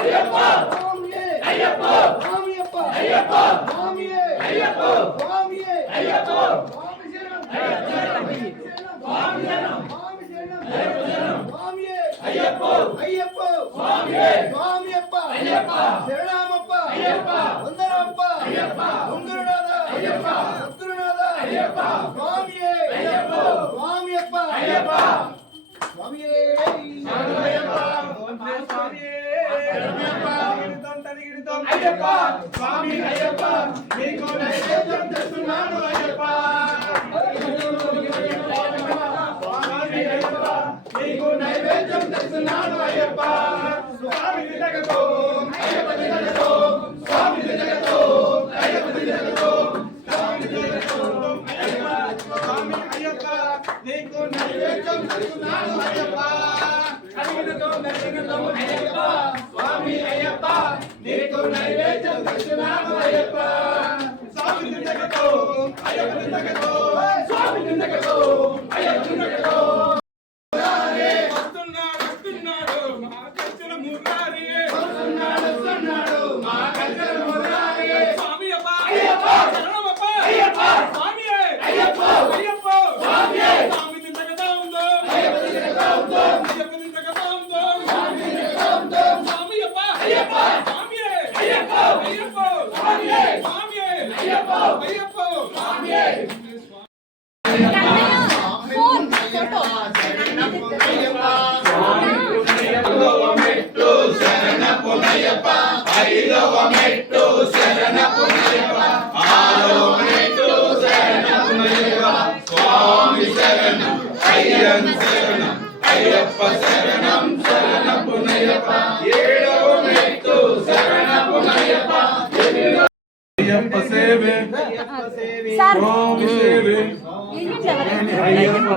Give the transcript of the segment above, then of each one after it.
ஐயப்பா. சுவாமியே ஐயப்பா. சுவாமியப்பா ஐயப்பா. சுவாமியே ஐயப்பா. சுவாமியே ஐயப்பா. சுவாமி అయ్యప్ప స్వామి అయ్యప్ప నీకు నైవేద్యం తెస్తున్నాను అయ్యప్ప. స్వామి అయ్యప్ప నీకు నైవేద్యం తెస్తున్నాను అయ్యప్ప స్వామి జగతో అయ్యప్ప జగతో స్వామి జగతో అయ్యప్ప జగతో స్వామి జగతో అయ్యప్ప స్వామి అయ్యప్ప నీకు నైవేద్యం తెస్తున్నాను అయ్యప్ప అడిగినతో దర్శనతో అయ్యప్ప నీకు నైవేద్యం అయ్యప్ప స్వామి అయ్యప్ప స్వామి అయ్యప్ప వస్తున్నాడు వస్తున్నాడు మా కంచెల మురారి వస్తున్నాడు వస్తున్నాడు మా కంచెల మురారి స్వామి అప్ప అయ్యప్ప శరణమప్ప అయ్యప్ప స్వామి అయ్యప్ప అయ్యప్ప స్వామి స్వామి తింతకదా ఉందో అయ్యప్ప తింతకదా ఉందో అయ్యప్ప తింతకదా ఉందో స్వామి తింతకదా ఉందో స్వామి అప్ప అయ్యప్ప స్వామి అయ్యప్ప అయ్యప్ప స్వామి స్వామి అయ్యప్ప అయ్యప్ప స్వామి ఫోన్ ఫోటో అయ్యప్ప సేవే సార్. స్వామి సేవే. అయ్యప్ప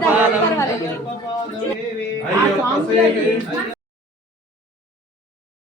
అయ్యప్ప సేవే.